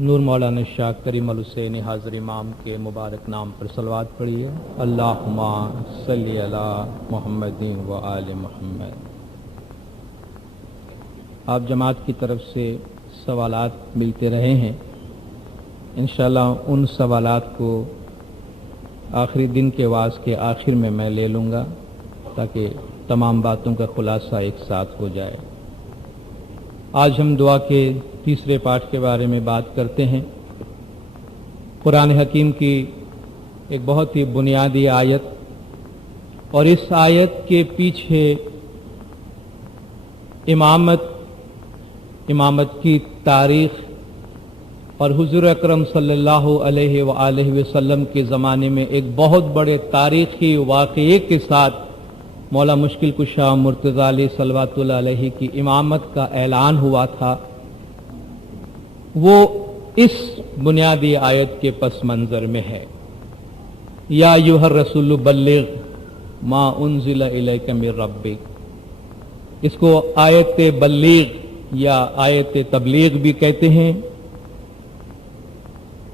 نور مولانا شاہ کریم الحسینی حاضر امام کے مبارک نام پر صلوات پڑھیے۔ اللہم صلی علی محمد و آل محمد۔ آپ جماعت کی طرف سے سوالات ملتے رہے ہیں، انشاءاللہ ان سوالات کو آخری دن کے واعظ کے آخر میں لے لوں گا تاکہ تمام باتوں کا خلاصہ ایک ساتھ ہو جائے۔ آج ہم دعا کے تیسرے پارٹ کے بارے میں بات کرتے ہیں۔ قرآن حکیم کی ایک بہت ہی بنیادی آیت، اور اس آیت کے پیچھے امامت کی تاریخ اور حضور اکرم صلی اللہ علیہ وآلہ وسلم کے زمانے میں ایک بہت بڑے تاریخی واقعے کے ساتھ مولا مشکل کشا مرتضی علی صلوات اللہ علیہ کی امامت کا اعلان ہوا تھا، وہ اس بنیادی آیت کے پس منظر میں ہے۔ یا ایھا الرسول بلغ ما انزل الیک من ربک، اس کو آیت بلیغ یا آیت تبلیغ بھی کہتے ہیں۔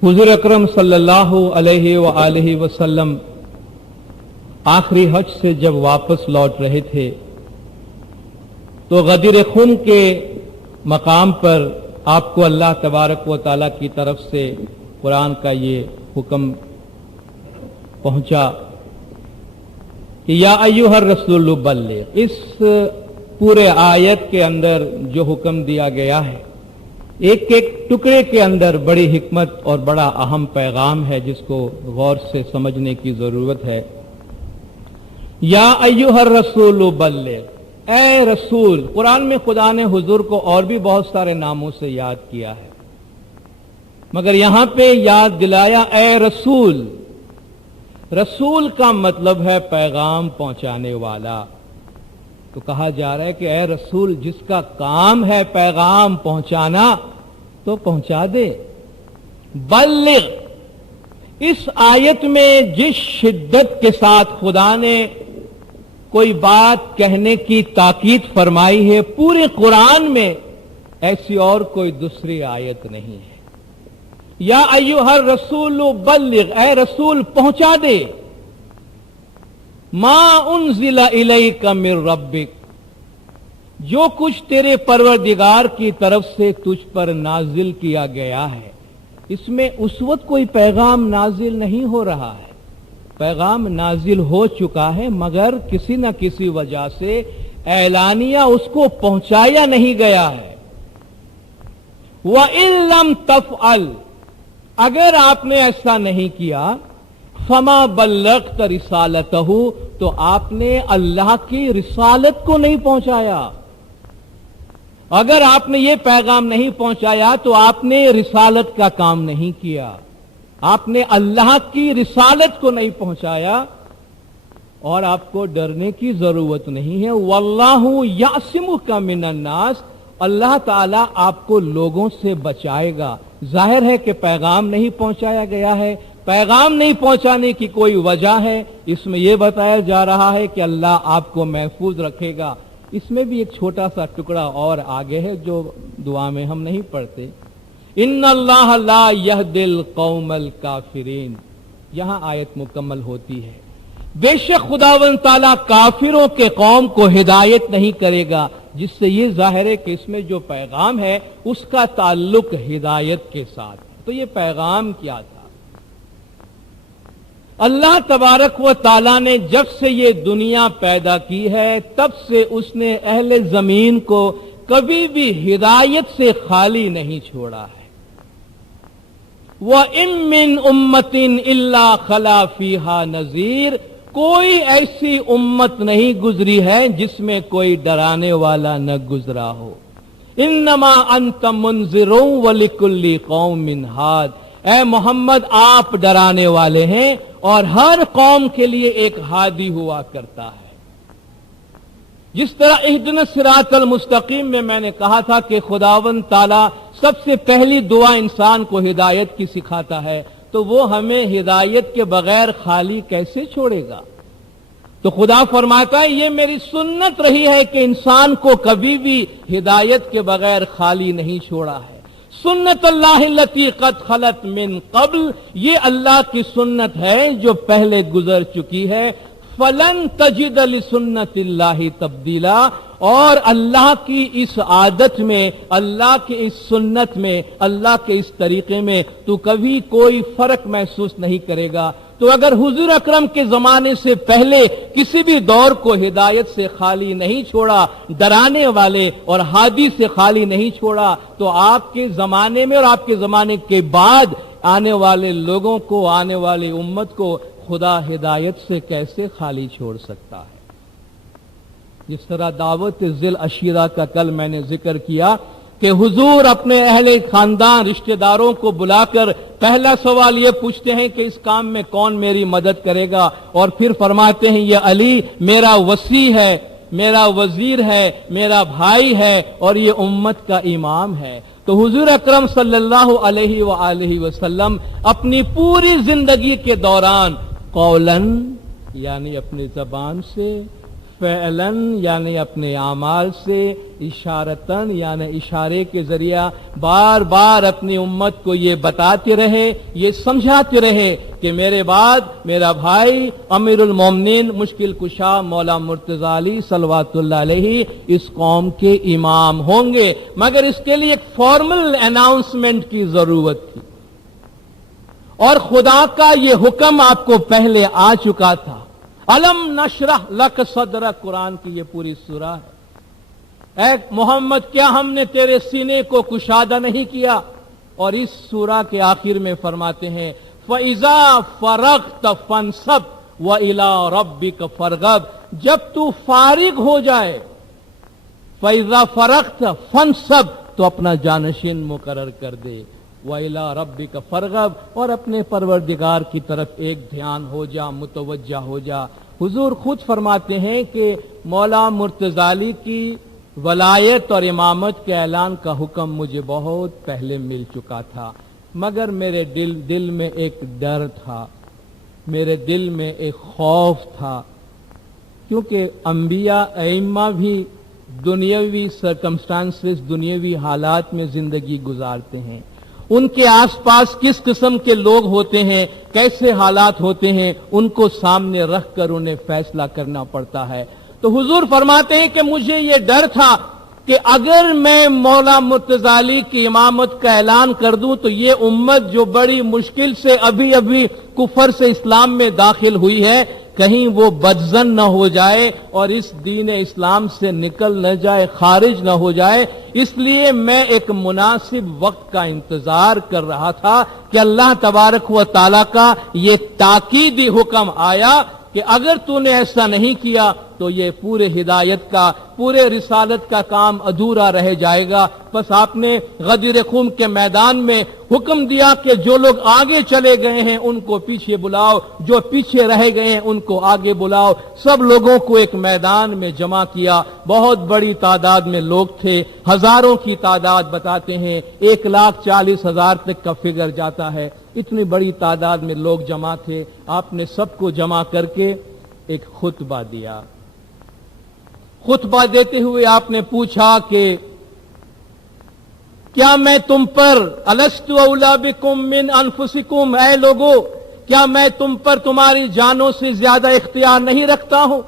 حضور اکرم صلی اللہ علیہ وآلہ وسلم آخری حج سے جب واپس لوٹ رہے تھے تو غدیر خم کے مقام پر آپ کو اللہ تبارک و تعالیٰ کی طرف سے قرآن کا یہ حکم پہنچا کہ یا ایھا الرسول بلغ۔ اس پورے آیت کے اندر جو حکم دیا گیا ہے، ایک ایک ٹکڑے کے اندر بڑی حکمت اور بڑا اہم پیغام ہے جس کو غور سے سمجھنے کی ضرورت ہے۔ یا ایھا الرسول بلغ، اے رسول۔ قرآن میں خدا نے حضور کو اور بھی بہت سارے ناموں سے یاد کیا ہے، مگر یہاں پہ یاد دلایا اے رسول۔ رسول کا مطلب ہے پیغام پہنچانے والا۔ تو کہا جا رہا ہے کہ اے رسول، جس کا کام ہے پیغام پہنچانا تو پہنچا دے۔ بلغ، اس آیت میں جس شدت کے ساتھ خدا نے کوئی بات کہنے کی تاکید فرمائی ہے، پورے قرآن میں ایسی اور کوئی دوسری آیت نہیں ہے۔ یا ایھا الرسول بلغ، اے رسول پہنچا دے۔ ما انزل الیک من ربک، جو کچھ تیرے پروردگار کی طرف سے تجھ پر نازل کیا گیا ہے۔ اس میں اس وقت کوئی پیغام نازل نہیں ہو رہا ہے، پیغام نازل ہو چکا ہے، مگر کسی نہ کسی وجہ سے اعلانیہ اس کو پہنچایا نہیں گیا ہے۔ وَإِن لَّمْ تَفْعَلْ، اگر آپ نے ایسا نہیں کیا، فَمَا بَلَّغْتَ رِسَالَتَهُ، تو آپ نے اللہ کی رسالت کو نہیں پہنچایا۔ اگر آپ نے یہ پیغام نہیں پہنچایا تو آپ نے رسالت کا کام نہیں کیا، آپ نے اللہ کی رسالت کو نہیں پہنچایا، اور آپ کو ڈرنے کی ضرورت نہیں ہے۔ واللہ یعصمک من الناس، اللہ تعالیٰ آپ کو لوگوں سے بچائے گا۔ ظاہر ہے کہ پیغام نہیں پہنچایا گیا ہے، پیغام نہیں پہنچانے کی کوئی وجہ ہے، اس میں یہ بتایا جا رہا ہے کہ اللہ آپ کو محفوظ رکھے گا۔ اس میں بھی ایک چھوٹا سا ٹکڑا اور آگے ہے جو دعا میں ہم نہیں پڑھتے۔ ان اللہ لا یہدی القوم الکافرین، یہاں آیت مکمل ہوتی ہے۔ بے شک خداوند تعالیٰ کافروں کے قوم کو ہدایت نہیں کرے گا، جس سے یہ ظاہر ہے کہ اس میں جو پیغام ہے اس کا تعلق ہدایت کے ساتھ۔ تو یہ پیغام کیا تھا؟ اللہ تبارک و تعالیٰ نے جب سے یہ دنیا پیدا کی ہے تب سے اس نے اہل زمین کو کبھی بھی ہدایت سے خالی نہیں چھوڑا ہے۔ وَإِن مِّنْ أُمَّةٍ إِلَّا خَلَا فِيهَا نَذِيرٌ، کوئی ایسی امت نہیں گزری ہے جس میں کوئی ڈرانے والا نہ گزرا ہو۔ انما انت منذر ولکل قوم ہاد، اے محمد آپ ڈرانے والے ہیں اور ہر قوم کے لیے ایک ہادی ہوا کرتا ہے۔ جس طرح اہدنا الصراط المستقیم میں نے کہا تھا کہ خداوند تعالیٰ سب سے پہلی دعا انسان کو ہدایت کی سکھاتا ہے، تو وہ ہمیں ہدایت کے بغیر خالی کیسے چھوڑے گا؟ تو خدا فرماتا ہے یہ میری سنت رہی ہے کہ انسان کو کبھی بھی ہدایت کے بغیر خالی نہیں چھوڑا ہے۔ سنت اللہ التی قد خلت من قبل، یہ اللہ کی سنت ہے جو پہلے گزر چکی ہے. فلن تجد لسنت اللہ تبدیلا، اور اللہ کی اس عادت میں، اللہ کی اس سنت میں، اللہ کے اس طریقے میں تو کبھی کوئی فرق محسوس نہیں کرے گا. تو اگر حضور اکرم کے زمانے سے پہلے کسی بھی دور کو ہدایت سے خالی نہیں چھوڑا، ڈرانے والے اور ہادی سے خالی نہیں چھوڑا، تو آپ کے زمانے میں اور آپ کے زمانے کے بعد آنے والے لوگوں کو، آنے والی امت کو خدا ہدایت سے کیسے خالی چھوڑ سکتا ہے؟ جس طرح دعوت ذی العشیرہ کا کل میں نے ذکر کیا کہ حضور اپنے اہل خاندان رشتہ داروں کو بلا کر پہلا سوال یہ پوچھتے ہیں کہ اس کام میں کون میری مدد کرے گا، اور پھر فرماتے ہیں یہ علی میرا وصی ہے، میرا وزیر ہے، میرا بھائی ہے، اور یہ امت کا امام ہے. تو حضور اکرم صلی اللہ علیہ وآلہ وسلم اپنی پوری زندگی کے دوران قولاً یعنی اپنی زبان سے، فعلاً یعنی اپنے اعمال سے، اشارتاً یعنی اشارے کے ذریعہ بار بار اپنی امت کو یہ بتاتے رہے، یہ سمجھاتے رہے کہ میرے بعد میرا بھائی امیر المومنین مشکل کشا مولا مرتضی علی صلوات اللہ علیہ اس قوم کے امام ہوں گے. مگر اس کے لیے ایک فارمل اناؤنسمنٹ کی ضرورت تھی، اور خدا کا یہ حکم آپ کو پہلے آ چکا تھا. علم نشرح لک صدرک، قرآن کی یہ پوری سورہ ہے. اے محمد کیا ہم نے تیرے سینے کو کشادہ نہیں کیا؟ اور اس سورہ کے آخر میں فرماتے ہیں فَإِذَا فَرَغْتَ فَانْصَبْ وَإِلَىٰ رَبِّكَ فَارْغَب، جب تو فارغ ہو جائے، فَإِذَا فَرَغْتَ فَانْصَبْ، تو اپنا جانشین مقرر کر دے، وَإِلَىٰ رَبِّكَ فَارْغَب، اور اپنے پروردگار کی طرف ایک دھیان ہو جا، متوجہ ہو جا. حضور خود فرماتے ہیں کہ مولا مرتضی علی کی ولایت اور امامت کے اعلان کا حکم مجھے بہت پہلے مل چکا تھا، مگر میرے دل میں ایک ڈر تھا، میرے دل میں ایک خوف تھا، کیونکہ انبیاء ائمہ بھی دنیاوی سرکمسٹانسز، دنیاوی حالات میں زندگی گزارتے ہیں. ان کے آس پاس کس قسم کے لوگ ہوتے ہیں، کیسے حالات ہوتے ہیں، ان کو سامنے رکھ کر انہیں فیصلہ کرنا پڑتا ہے. تو حضور فرماتے ہیں کہ مجھے یہ ڈر تھا کہ اگر میں مولا مرتضی علی کی امامت کا اعلان کر دوں تو یہ امت جو بڑی مشکل سے ابھی کفر سے اسلام میں داخل ہوئی ہے، کہیں وہ بدزن نہ ہو جائے اور اس دین اسلام سے نکل نہ جائے، خارج نہ ہو جائے. اس لیے میں ایک مناسب وقت کا انتظار کر رہا تھا کہ اللہ تبارک و تعالیٰ کا یہ تاکیدی حکم آیا کہ اگر تو نے ایسا نہیں کیا تو یہ پورے ہدایت کا، پورے رسالت کا کام ادھورا رہ جائے گا. بس آپ نے غدیر خم کے میدان میں حکم دیا کہ جو لوگ آگے چلے گئے ہیں ان کو پیچھے بلاؤ، جو پیچھے رہ گئے ہیں ان کو آگے بلاؤ. سب لوگوں کو ایک میدان میں جمع کیا. بہت بڑی تعداد میں لوگ تھے، ہزاروں کی تعداد بتاتے ہیں، 1,40,000 تک کا فگر جاتا ہے. اتنی بڑی تعداد میں لوگ جمع تھے. آپ نے سب کو جمع کر کے ایک خطبہ دیا. خطبہ دیتے ہوئے آپ نے پوچھا کہ کیا میں تم پر الست اولی بکم من انفسکم، اے لوگو کیا میں تم پر تمہاری جانوں سے زیادہ اختیار نہیں رکھتا ہوں؟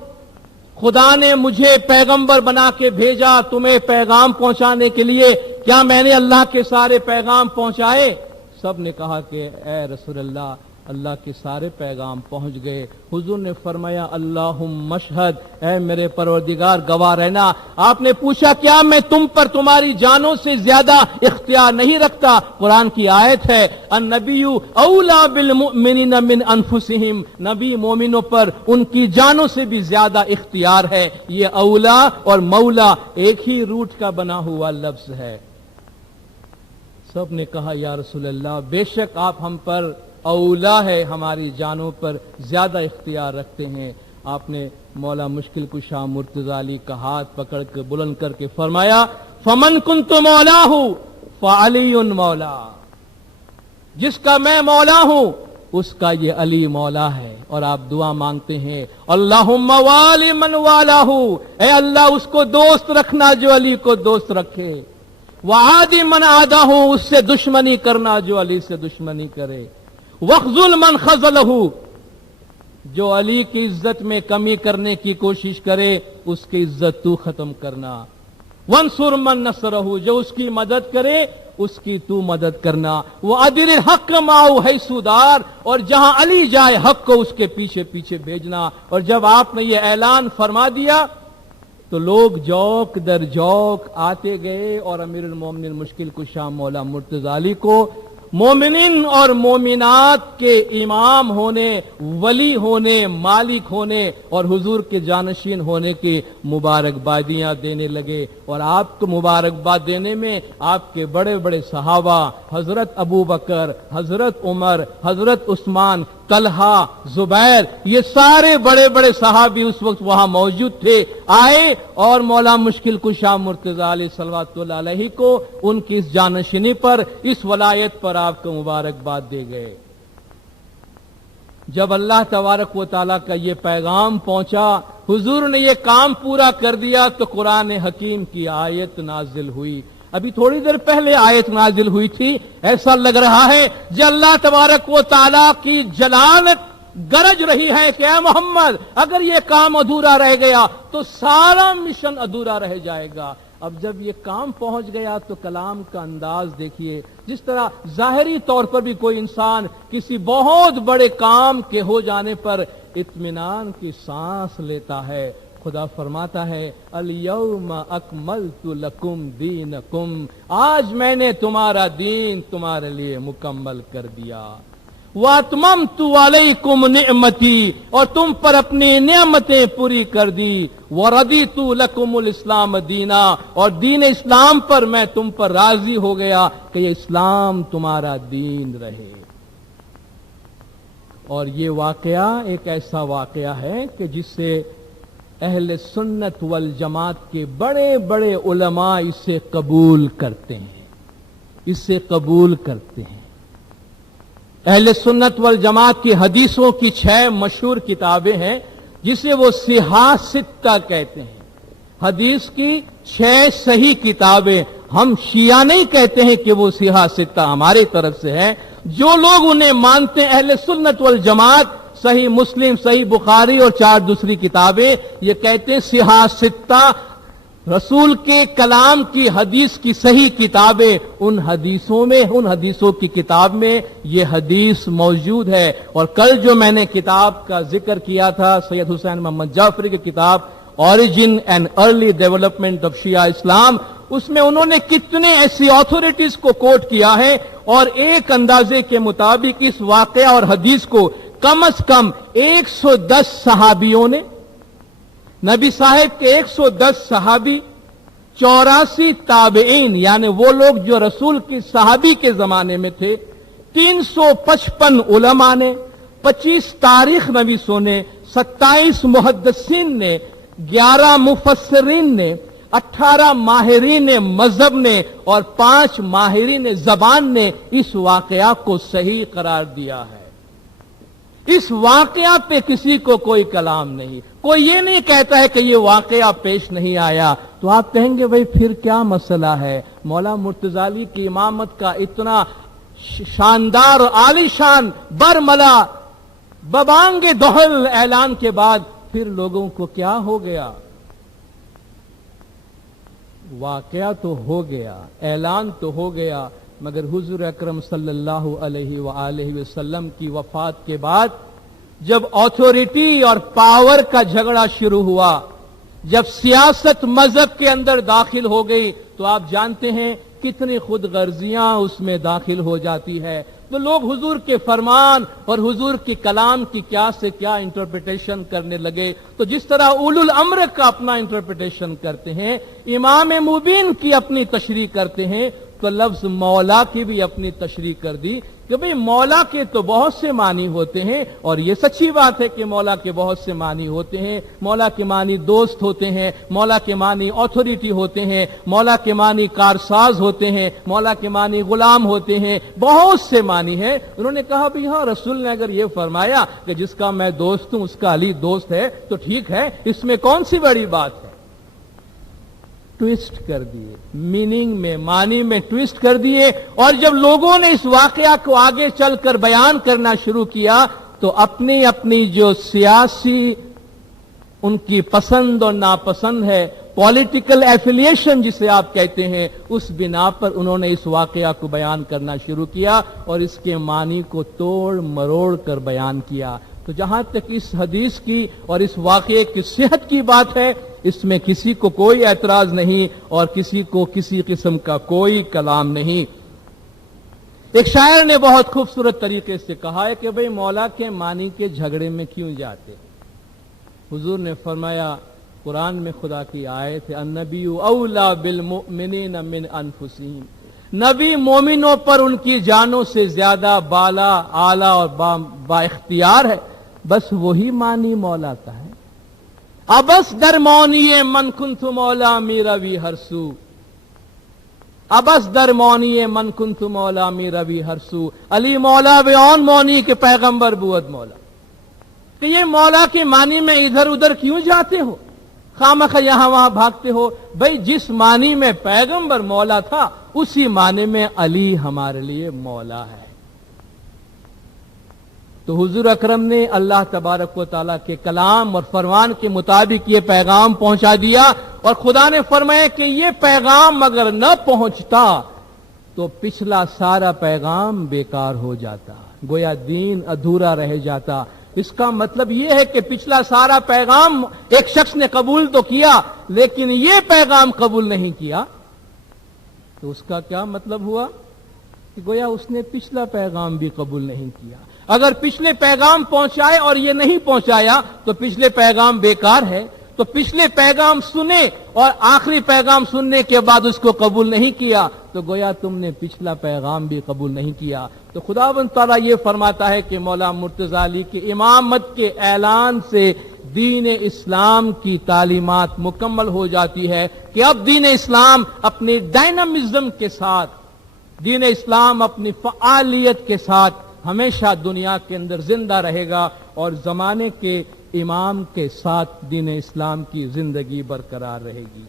خدا نے مجھے پیغمبر بنا کے بھیجا تمہیں پیغام پہنچانے کے لیے، کیا میں نے اللہ کے سارے پیغام پہنچائے؟ سب نے کہا کہ اے رسول اللہ، اللہ کے سارے پیغام پہنچ گئے. حضور نے فرمایا اللہم اشہد، اے میرے پروردگار گواہ رہنا. آپ نے پوچھا کیا میں تم پر تمہاری جانوں سے زیادہ اختیار نہیں رکھتا؟ قرآن کی آیت ہے النبی اولا بالمؤمنین من انفسہم، نبی مومنوں پر ان کی جانوں سے بھی زیادہ اختیار ہے. یہ اولا اور مولا ایک ہی روٹ کا بنا ہوا لفظ ہے. سب نے کہا یا رسول اللہ بے شک آپ ہم پر اولا ہے، ہماری جانوں پر زیادہ اختیار رکھتے ہیں. آپ نے مولا مشکل کشا مرتضی علی کا ہاتھ پکڑ کے بلند کر کے فرمایا فمن کنت مولاہ فعلی مولا، جس کا میں مولا ہوں اس کا یہ علی مولا ہے. اور آپ دعا مانگتے ہیں اللہم والی من والاہ، اے اللہ اس کو دوست رکھنا جو علی کو دوست رکھے. वआदि मन आदाहू, उससे दुश्मनी करना जो अली से दुश्मनी करे, वख्जुल मन खजलहू, जो अली की इज्जत में कमी करने की कोशिश करे उसकी इज्जत तू खत्म करना, वंसुर मन नसरहू, जो उसकी मदद करे उसकी तू मदद करना, वो अदिल हक माऊ है सुदार, और जहां अली जाए हक को उसके पीछे पीछे भेजना। और जब आपने ये ऐलान फरमा दिया तो लोग जौक दर जौक आते गए और अमीरुल मोमिनीन मुश्किल कुशा मौला मुर्तजा अली को मोमिनीन और मोमिनात के इमाम होने, वली होने, मालिक होने और हुजूर के जानशीन होने की मुबारकबादियां देने लगे। और आपको मुबारकबाद देने में आपके बड़े बड़े सहाबा हजरत अबू बकर, हजरत उमर, हजरत उस्मान, तलहा, जुबैर, ये सारे बड़े बड़े सहाबी उस वक्त वहां मौजूद थे, आए और मौला मुश्किल कुशा मुर्तजा अली सल्लल्लाहु अलैहि को उनकी इस जानशीनी पर, इस वलायत पर आपको मुबारकबाद दे गए। जब अल्लाह तबारक व तआला का ये पैगाम पहुंचा, हुजूर ने ये काम पूरा कर दिया, तो कुरान हकीम की आयत नाजिल हुई। अभी थोड़ी देर पहले आयत नाजिल हुई थी, ऐसा लग रहा है जो अल्लाह तबारक व तआला की जलालत गरज रही है कि ऐ मोहम्मद, अगर ये काम अधूरा रह गया तो सारा मिशन अधूरा रह जाएगा। अब जब ये काम पहुंच गया तो कलाम का अंदाज देखिए, जिस तरह जाहिरी तौर पर भी कोई इंसान किसी बहुत बड़े काम के हो जाने पर इत्मीनान की सांस लेता है। खुदा फरमाता है अल-यौमा अकमलतु लकुम दीनकुम, आज मैंने तुम्हारा दीन तुम्हारे लिए मुकम्मल कर दिया। वअतममतु अलैकुम निअमती, और तुम पर अपनी नेमतें पूरी कर दी। वरदीतु लकुमुल इस्लाम दीना, और दीन इस्लाम पर मैं तुम पर राजी हो गया कि ये इस्लाम तुम्हारा दीन रहे। और ये वाकया एक ऐसा वाकया है कि जिससे अहले सुन्नत वल जमात के बड़े बड़े उलमा इसे कबूल करते हैं, इसे कबूल करते हैं। अहले सुन्नत वल जमात की हदीसों की 6 मशहूर किताबें हैं जिसे वो सिहा सित्ता कहते हैं। हदीस की 6 सही किताबें, हम शिया नहीं कहते हैं कि वो सिहा सित्ता हमारी तरफ से है, जो लोग उन्हें मानते हैं अहले सुन्नत वल जमात, सही मुस्लिम, सही बुखारी और 4 दूसरी किताबें, ये कहते हैं सिहा सित्ता रसूल के कलाम की हदीस की सही किताबें, उन हदीसों में, उन हदीसों की किताब में ये हदीस मौजूद है। और कल जो मैंने किताब का जिक्र किया था सैयद हुसैन मोहम्मद जाफरी की किताब origin and early development of Shia Islam, उसमें उन्होंने कितने ऐसी अथॉरिटीज को कोट किया है और एक अंदाजे के मुताबिक इस वाकया और हदीस को कम से कम 110 सहाबियों ने, नबी साहब के 110 सहाबी, 84 ताबेईन यानी वो लोग जो रसूल की सहाबी के जमाने में थे, 355 उलमा ने, 25 तारीख नवीसों ने, 27 मुहद्दिसीन ने, 11 मुफस्सिरीन ने, 18 माहिरीन मजहब ने और 5 माहिरीन जबान ने इस वाकया को सही करार दिया है। इस वाकया पे किसी को कोई कलाम नहीं, कोई ये नहीं कहता है कि ये वाकया पेश नहीं आया। तो आप कहेंगे भाई फिर क्या मसला है, मौला मुर्तजा अली की इमामत का इतना शानदार और आलीशान बरमला बबांगे दोहल ऐलान के बाद फिर लोगों को क्या हो गया? वाकया तो हो गया, ऐलान तो हो गया, मगर हुजूर अकरम सल्लल्लाहु अलैहि वआलिहि वसल्लम की वफात के बाद जब अथॉरिटी और पावर का झगड़ा शुरू हुआ, जब सियासत मजहब के अंदर दाखिल हो गई, तो आप जानते हैं कितनी खुद गर्जियां उसमें दाखिल हो जाती है। तो लोग हुजूर के फरमान और हुजूर की कलाम की क्या से क्या इंटरप्रिटेशन करने लगे। तो जिस तरह उलुल अम्र का अपना इंटरप्रिटेशन करते हैं, इमाम मुबीन की अपनी तशरीह करते हैं, तो लफ्ज मौला की भी अपनी तशरीह कर दी कि भाई मौला के तो बहुत से मानी होते हैं, और ये सच्ची बात है कि मौला के बहुत से मानी होते हैं। मौला के मानी दोस्त होते हैं, मौला के मानी अथॉरिटी होते हैं, मौला के मानी कारसाज होते हैं, मौला के मानी गुलाम होते हैं, बहुत से मानी है। उन्होंने कहा भाई हाँ, रसूल ने अगर ये फरमाया कि जिसका मैं दोस्त हूं उसका अली दोस्त है, तो ठीक है, इसमें कौन सी बड़ी बात है। ट्विस्ट कर दिए, मीनिंग में, मानी में ट्विस्ट कर दिए। और जब लोगों ने इस वाकया को आगे चलकर बयान करना शुरू किया तो अपनी अपनी जो सियासी उनकी पसंद और नापसंद है, पॉलिटिकल एफिलिएशन जिसे आप कहते हैं, उस बिना पर उन्होंने इस वाकया को बयान करना शुरू किया और इसके मानी को तोड़ मरोड़ कर बयान किया। तो जहां तक इस हदीस की और इस वाकये की सेहत की बात है, इसमें किसी को कोई एतराज नहीं और किसी को किसी किस्म का कोई कलाम नहीं। एक शायर ने बहुत खूबसूरत तरीके से कहा है कि भाई मौला के मानी के झगड़े में क्यों जाते। हुजूर ने फरमाया, कुरान में खुदा की आयत है, अन्नबिय्यु औला बिल मुमिनीन मिन अनफुसिहिम, नबी मोमिनों पर उनकी जानों से ज्यादा बाला आला और बाइख्तियार है। बस वही मानी मौला का है। अबस दरमौनिये मन कुंतु मौला मी रवि हरसू, अबस दरमौनिये मन कुंतु मौला मी रवि हरसू, अली मौला बेऔन मौनी के पैगंबर बुअद मौला। तो ये मौला के मानी में इधर उधर क्यों जाते हो, खामखा यहां वहां भागते हो। भाई जिस मानी में पैगंबर मौला था, उसी माने में अली हमारे लिए मौला है। तो हुजूर अकरम ने अल्लाह तबारक व तआला के कलाम और फरमान के मुताबिक ये पैगाम पहुंचा दिया। और खुदा ने फरमाया कि ये पैगाम अगर न पहुंचता तो पिछला सारा पैगाम बेकार हो जाता, गोया दीन अधूरा रह जाता। इसका मतलब यह है कि पिछला सारा पैगाम एक शख्स ने कबूल तो किया, लेकिन यह पैगाम कबूल नहीं किया, तो उसका क्या मतलब हुआ कि गोया उसने पिछला पैगाम भी कबूल नहीं किया। अगर पिछले पैगाम पहुंचाए और ये नहीं पहुंचाया तो पिछले पैगाम बेकार है। तो पिछले पैगाम सुने और आखिरी पैगाम सुनने के बाद उसको कबूल नहीं किया तो गोया तुमने पिछला पैगाम भी कबूल नहीं किया। तो खुदावंद तआला ये फरमाता है कि मौला मुर्तजा अली के इमामत के ऐलान से दीन इस्लाम की तालीमात मुकम्मल हो जाती है कि अब दीन इस्लाम अपनी डायनामिज्म के साथ, दीन इस्लाम अपनी फ़आलियत के साथ हमेशा दुनिया के अंदर जिंदा रहेगा और जमाने के इमाम के साथ दीन इस्लाम की जिंदगी बरकरार रहेगी।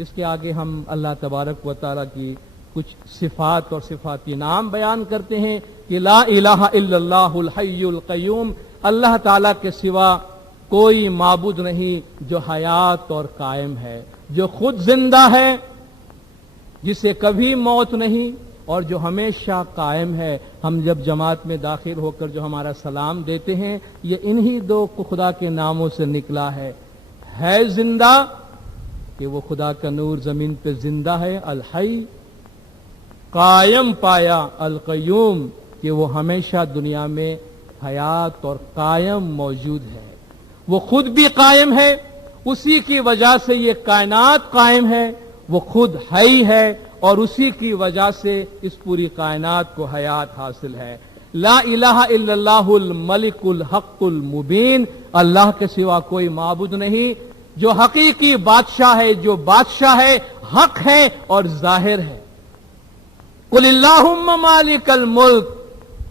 इसके आगे हम अल्लाह तबारक व तआला की कुछ सिफात और सिफाती नाम बयान करते हैं कि ला इलाहा इल्लल्लाहुल हय्युल क़य्यूम, अल्लाह ताला के सिवा कोई माबूद नहीं जो हयात और कायम है, जो खुद जिंदा है, जिसे कभी मौत नहीं और जो हमेशा कायम है। हम जब जमात में दाखिल होकर जो हमारा सलाम देते हैं, ये इन्हीं दो खुदा के नामों से निकला है जिंदा कि वो खुदा का नूर जमीन पे जिंदा है, अल हई, कायम पाया अल क़य्यूम कि वो हमेशा दुनिया में हयात और कायम मौजूद है। वो खुद भी कायम है, उसी की वजह से ये कायनात कायम है। वो खुद हई है और उसी की वजह से इस पूरी कायनात को हयात हासिल है। ला इलाहा इल्लल्लाहुल मलिकुल हक्कुल मुबीन, अल्लाह के सिवा कोई माबूद नहीं, जो हकीकी बादशाह है, जो बादशाह है, हक है और जाहिर है। कुलिल्लाहुम्मा मालिकल मुल्क,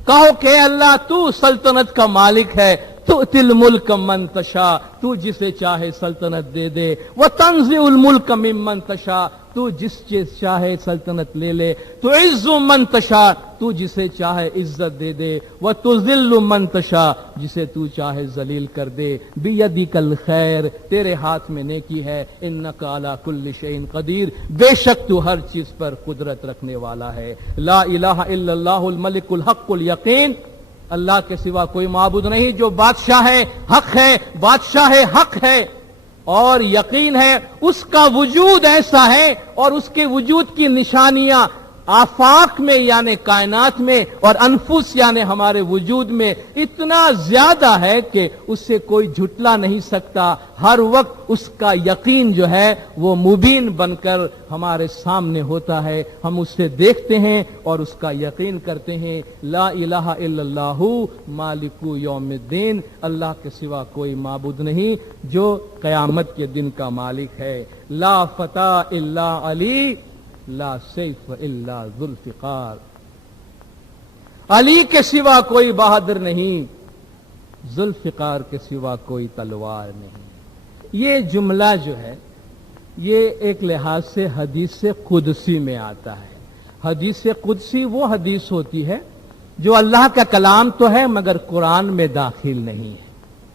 कहो कि अल्लाह तू सल्तनत का मालिक है, तू तिल मुल्क मन तशा, तू जिसे चाहे सल्तनत दे दे, व तंज़िउल मुल्क मिम्मन तशा, तू जिससे चाहे सल्तनत ले ले, तू इज़्ज़ु मन तशा, तू जिसे चाहे इज्जत दे दे, व तुज़िल्लु मन तशा, जिसे तू चाहे जलील कर दे। बियदिकल खैर, तेरे हाथ में नेकी है, इन्नका अला कुल्लि शैइन कदीर, बेशक तू हर चीज पर कुदरत रखने वाला है। ला इलाहा इल्लल्लाहुल मलिकुल हक्कुल यकीन, अल्लाह के सिवा कोई माबूद नहीं, जो बादशाह है, हक है, बादशाह है, हक है और यकीन है। उसका वजूद ऐसा है और उसके वजूद की निशानियां आफाक में यानी कायनात में और अनफुस यानी हमारे वजूद में इतना ज्यादा है कि उससे कोई झुटला नहीं सकता। हर वक्त उसका यकीन जो है वो मुबीन बनकर हमारे सामने होता है, हम उससे देखते हैं और उसका यकीन करते हैं। ला इलाहा इल्लल्लाहु मालिकु यौमिद्दीन, अल्लाह के सिवा कोई माबूद नहीं जो कयामत के दिन का मालिक है। ला फता इल्ला अली, ला सैफ इल्ला जुल्फिकार, अली के सिवा कोई बहादुर नहीं, जुल्फिकार के सिवा कोई तलवार नहीं। ये जुमला जो है یہ ایک لحاظ سے حدیث قدسی میں آتا ہے. حدیث قدسی وہ حدیث ہوتی ہے جو اللہ کا کلام تو ہے مگر قرآن میں داخل نہیں ہے.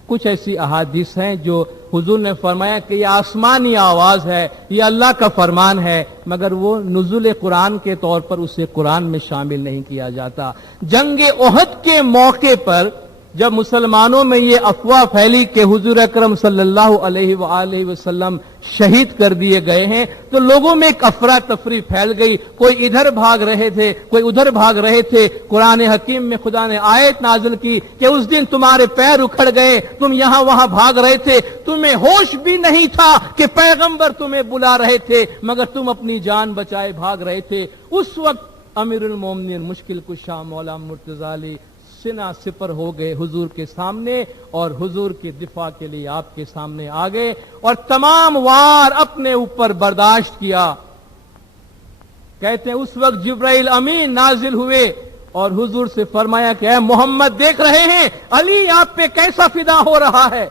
کچھ ایسی احادیث ہیں جو حضور نے فرمایا کہ یہ آسمانی آواز ہے, یہ اللہ کا فرمان ہے, مگر وہ نزول قرآن کے طور پر اسے قرآن میں شامل نہیں کیا جاتا. جنگ احد کے موقع پر جب مسلمانوں میں یہ افواہ پھیلی کہ حضور اکرم صلی اللہ علیہ وآلہ وسلم شہید کر دیے گئے ہیں, تو لوگوں میں ایک افراتفری پھیل گئی. کوئی ادھر بھاگ رہے تھے, کوئی ادھر بھاگ رہے تھے. قرآن حکیم میں خدا نے آیت نازل کی کہ اس دن تمہارے پیر اکھڑ گئے, تم یہاں وہاں بھاگ رہے تھے, تمہیں ہوش بھی نہیں تھا کہ پیغمبر تمہیں بلا رہے تھے, مگر تم اپنی جان بچائے بھاگ رہے تھے. اس وقت امیر المومنین مشکل کشا مولا مرتضی علی سنا سپر ہو گئے حضور کے سامنے, اور حضور کے دفاع کے لیے آپ کے سامنے آ گئے اور تمام وار اپنے اوپر برداشت کیا. کہتے ہیں اس وقت جبرائیل امین نازل ہوئے اور حضور سے فرمایا کہ اے محمد دیکھ رہے ہیں علی آپ پہ کیسا فدا ہو رہا ہے.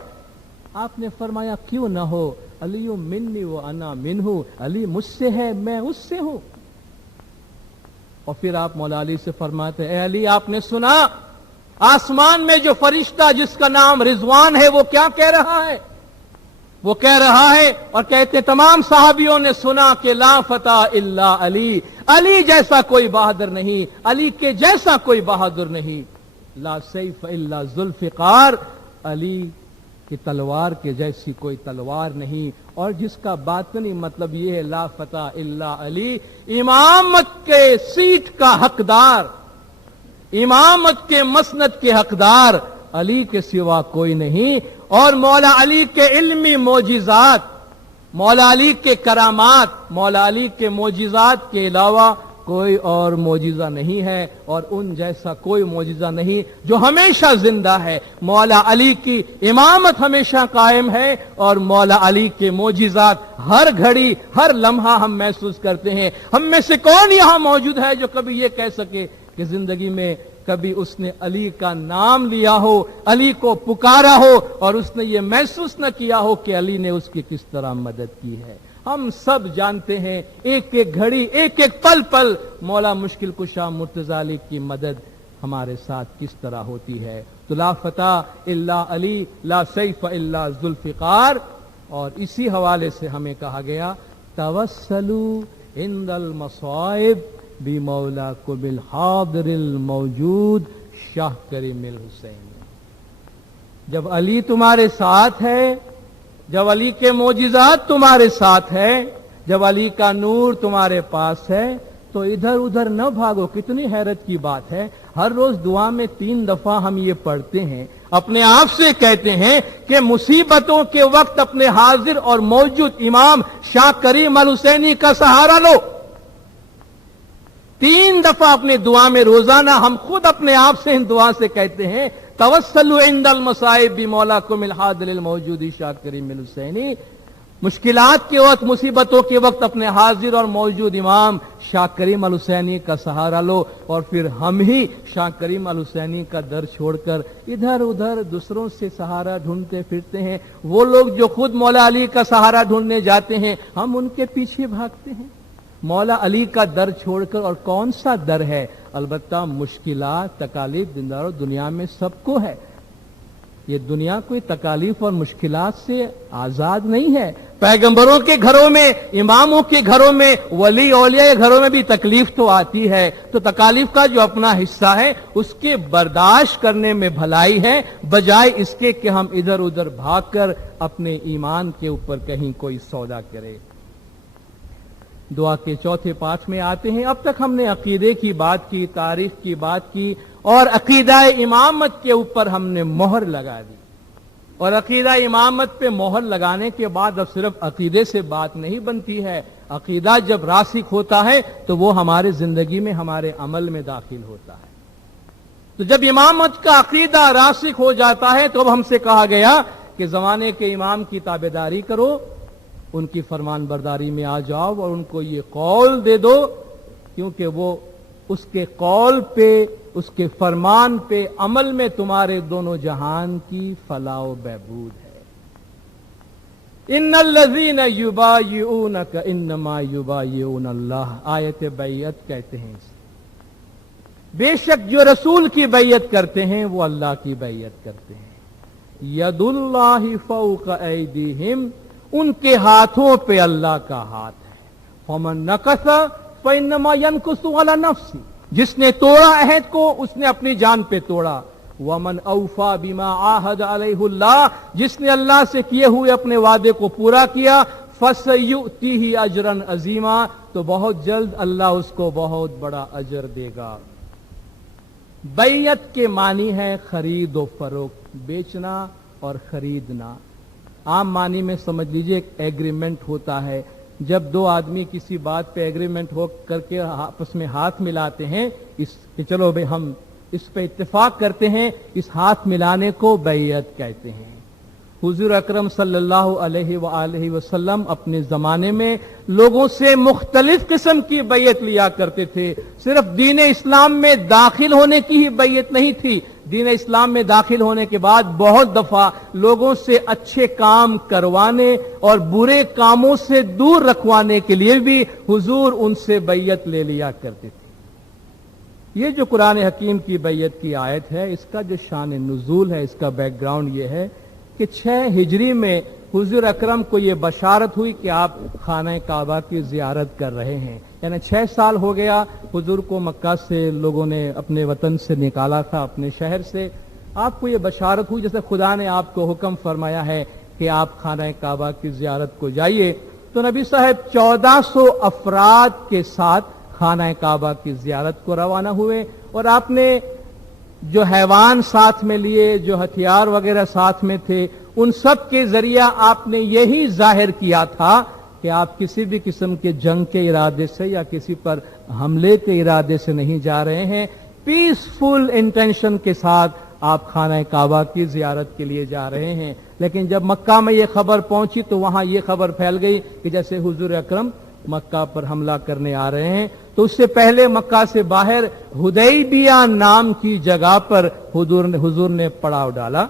آپ نے فرمایا کیوں نہ ہو, علی منی و انا منہ, علی مجھ سے ہے میں اس سے ہوں. اور پھر آپ مولا علی سے فرماتے اے علی آپ نے سنا آسمان میں جو فرشتہ جس کا نام رضوان ہے وہ کیا کہہ رہا ہے؟ وہ کہہ رہا ہے, اور کہتے تمام صحابیوں نے سنا کہ لا فتح الا علی, علی جیسا کوئی بہادر نہیں, علی کے جیسا کوئی بہادر نہیں. لا سیف الا ذوالفقار, علی کی تلوار کے جیسی کوئی تلوار نہیں. اور جس کا باطنی مطلب یہ ہے لا فتح الا علی, امامت کے سیٹ کا حقدار, امامت کے مسند کے حقدار علی کے سوا کوئی نہیں. اور مولا علی کے علمی معجزات, مولا علی کے کرامات, مولا علی کے معجزات کے علاوہ کوئی اور معجزہ نہیں ہے, اور ان جیسا کوئی معجزہ نہیں جو ہمیشہ زندہ ہے. مولا علی کی امامت ہمیشہ قائم ہے, اور مولا علی کے معجزات ہر گھڑی ہر لمحہ ہم محسوس کرتے ہیں. ہم میں سے کون یہاں موجود ہے جو کبھی یہ کہہ سکے کہ زندگی میں کبھی اس نے علی کا نام لیا ہو, علی کو پکارا ہو, اور اس نے یہ محسوس نہ کیا ہو کہ علی نے اس کی کس طرح مدد کی ہے. ہم سب جانتے ہیں ایک ایک گھڑی ایک ایک پل پل مولا مشکل کشا مرتضی علی کی مدد ہمارے ساتھ کس طرح ہوتی ہے. تو لا فتح الا علی, لا سیف الا ذوالفقار. اور اسی حوالے سے ہمیں کہا گیا توسلوا عند المصائب بمولاکم الحاضر الموجود شاہ کریم الحسین. جب علی تمہارے ساتھ ہے, جب علی کے معجزات تمہارے ساتھ ہے, جب علی کا نور تمہارے پاس ہے, تو ادھر ادھر نہ بھاگو. کتنی حیرت کی بات ہے, ہر روز دعا میں 3 دفعہ ہم یہ پڑھتے ہیں, اپنے آپ سے کہتے ہیں کہ مصیبتوں کے وقت اپنے حاضر اور موجود امام شاہ کریم الحسینی کا سہارا لو. 3 دفعہ اپنے دعا میں روزانہ ہم خود اپنے آپ سے ان دعا سے کہتے ہیں توسلوا عند المصائب بمولاکم الحاضر الموجود شاہ کریم الحسینی. مشکلات کے وقت, مصیبتوں کے وقت اپنے حاضر اور موجود امام شاہ کریم الحسینی کا سہارا لو. اور پھر ہم ہی شاہ کریم الحسینی کا در چھوڑ کر ادھر ادھر دوسروں سے سہارا ڈھونڈتے پھرتے ہیں. وہ لوگ جو خود مولا علی کا سہارا ڈھونڈنے جاتے ہیں ہم ان کے پیچھے بھاگتے ہیں. مولا علی کا در چھوڑ کر اور کون سا در ہے؟ البتہ مشکلات تکالیف دینداروں دنیا میں سب کو ہے. یہ دنیا کوئی تکالیف اور مشکلات سے آزاد نہیں ہے. پیغمبروں کے گھروں میں, اماموں کے گھروں میں, ولی اولیاء کے گھروں میں بھی تکلیف تو آتی ہے. تو تکالیف کا جو اپنا حصہ ہے اس کے برداشت کرنے میں بھلائی ہے, بجائے اس کے کہ ہم ادھر ادھر بھاگ کر اپنے ایمان کے اوپر کہیں کوئی سودا کرے. دعا کے چوتھے پارٹ میں آتے ہیں. اب تک ہم نے عقیدے کی بات کی, تعریف کی بات کی, اور عقیدہ امامت کے اوپر ہم نے مہر لگا دی. اور عقیدہ امامت پہ مہر لگانے کے بعد اب صرف عقیدے سے بات نہیں بنتی ہے. عقیدہ جب راسخ ہوتا ہے تو وہ ہمارے زندگی میں, ہمارے عمل میں داخل ہوتا ہے. تو جب امامت کا عقیدہ راسخ ہو جاتا ہے تو اب ہم سے کہا گیا کہ زمانے کے امام کی تابعداری کرو, ان کی فرمان برداری میں آ جاؤ, اور ان کو یہ قول دے دو, کیونکہ وہ اس کے قول پہ, اس کے فرمان پہ عمل میں تمہارے دونوں جہان کی فلاح و بہبود ہے. इन्नल्लज़ीना युबायिऊनका इन्नमा युबायिऊन अल्लाह, आयत बैयत कहते हैं इसे। बेशक जो रसूल की बैयत करते हैं वो अल्लाह की बैयत करते हैं। यदुल्लाहि फौका ऐदीहिम, उनके हाथों पे अल्लाह का हाथ है। फमन नकसा फइन्नमा यनकुसु अला नफ्सी, जिसने तोड़ा अहद को उसने अपनी जान पे तोड़ा। वमन औफा बिमा आहद अलैहुल्लाह, जिसने अल्लाह से किए हुए अपने वादे को पूरा किया, फसयुतिही अजरन अजीमा, तो बहुत जल्द अल्लाह उसको बहुत बड़ा अजर देगा। बैयत के मानी है खरीद और फरोख्त, बेचना और खरीदना। आम मानी में समझ लीजिए एक एग्रीमेंट होता है। जब दो आदमी किसी बात पे एग्रीमेंट हो करके आपस में हाथ मिलाते हैं, इस कि चलो भाई हम इस पे इत्तेफाक करते हैं, इस हाथ मिलाने को बैयत कहते हैं। हुजूर अकरम सल्लल्लाहु अलैहि वसल्लम अपने जमाने में लोगों से मुख्तलिफ किस्म की बैयत लिया करते थे। सिर्फ दीन इस्लाम में दाखिल होने की ही बैयत नहीं थी, दीन इस्लाम में दाखिल होने के बाद बहुत दफा लोगों से अच्छे काम करवाने और बुरे कामों से दूर रखवाने के लिए भी हुजूर उनसे बैयत ले लिया करते थे। ये जो कुरान हकीम की बैयत की आयत है, इसका जो शान नुज़ूल है, इसका बैकग्राउंड ये है कि 6 हिजरी में हुजूर अकरम को ये बशारत हुई कि आप खाना काबा की जियारत कर रहे हैं। यानी 6 साल हो गया हुजूर को मक्का से लोगों ने अपने वतन से निकाला था, अपने शहर से। आपको ये बशारत हुई जैसे खुदा ने आपको हुक्म फरमाया है कि आप खाना काबा की जियारत को जाइए। तो नबी साहब 1400 अफराद के साथ खाना काबा की जियारत को रवाना हुए, और आपने जो हैवान साथ में लिए, जो हथियार वगैरह साथ में थे, उन सब के जरिया आपने यही जाहिर किया था कि आप किसी भी किस्म के जंग के इरादे से या किसी पर हमले के इरादे से नहीं जा रहे हैं। पीसफुल इंटेंशन के साथ आप खाना काबा की जियारत के लिए जा रहे हैं। लेकिन जब मक्का में ये खबर पहुंची तो वहां ये खबर फैल गई कि जैसे हुजूर अकरम मक्का पर हमला करने आ रहे हैं। तो उससे पहले मक्का से बाहर हुदैबिया नाम की जगह पर हुजूर ने पड़ाव डाला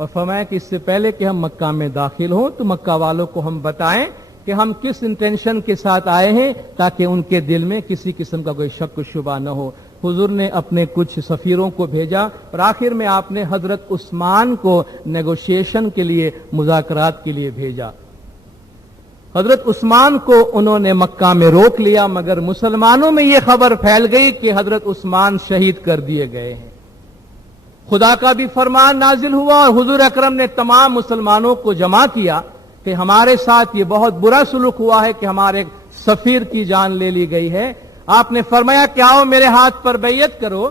और फरमाया कि इससे पहले कि हम मक्का में दाखिल हों तो मक्का वालों को हम बताएं कि हम किस इंटेंशन के साथ आए हैं, ताकि उनके दिल में किसी किस्म का कोई शक शुबा न हो। हुजूर ने अपने कुछ सफीरों को भेजा और आखिर में आपने हजरत उस्मान को नेगोशिएशन के लिए, मुज़ाकरात के लिए भेजा। हजरत उस्मान को उन्होंने मक्का में रोक लिया, मगर मुसलमानों में यह खबर फैल गई कि हजरत उस्मान शहीद कर दिए गए हैं। खुदा का भी फरमान नाजिल हुआ और हुजूर अकरम ने तमाम मुसलमानों को जमा किया कि हमारे साथ ये बहुत बुरा सुलूक हुआ है कि हमारे सफीर की जान ले ली गई है। आपने फरमाया कि आओ मेरे हाथ पर बैयत करो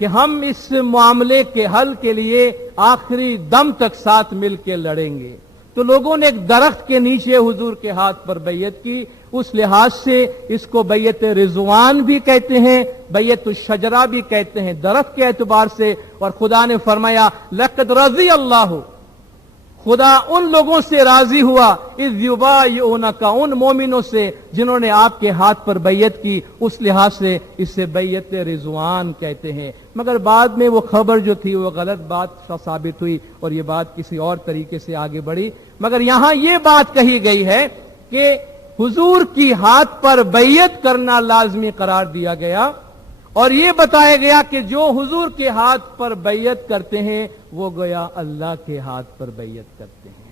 कि हम इस मामले के हल के लिए आखिरी दम तक साथ मिलकर लड़ेंगे। तो लोगों ने एक दरख्त के नीचे हुजूर के हाथ पर बैयत की। उस लिहाज से इसको बैयत रिजवान भी कहते हैं, बैयत शजरा भी कहते हैं, दरख्त के एतबार से। और खुदा ने फरमाया लक़द रज़ी अल्लाह, खुदा उन लोगों से राजी हुआ, इज़ युबायिऊनका, उन मोमिनों से जिन्होंने आपके हाथ पर बैयत की। उस लिहाज से इसे बैयत रिजवान कहते हैं। मगर बाद में वो खबर जो थी वो गलत बात साबित हुई और ये बात किसी और तरीके से आगे बढ़ी। मगर यहां ये बात कही गई है कि हुजूर की हाथ पर बैयत करना लाजमी करार दिया गया और ये बताया गया कि जो हुजूर के हाथ पर बैयत करते हैं वो गोया अल्लाह के हाथ पर बैयत करते हैं।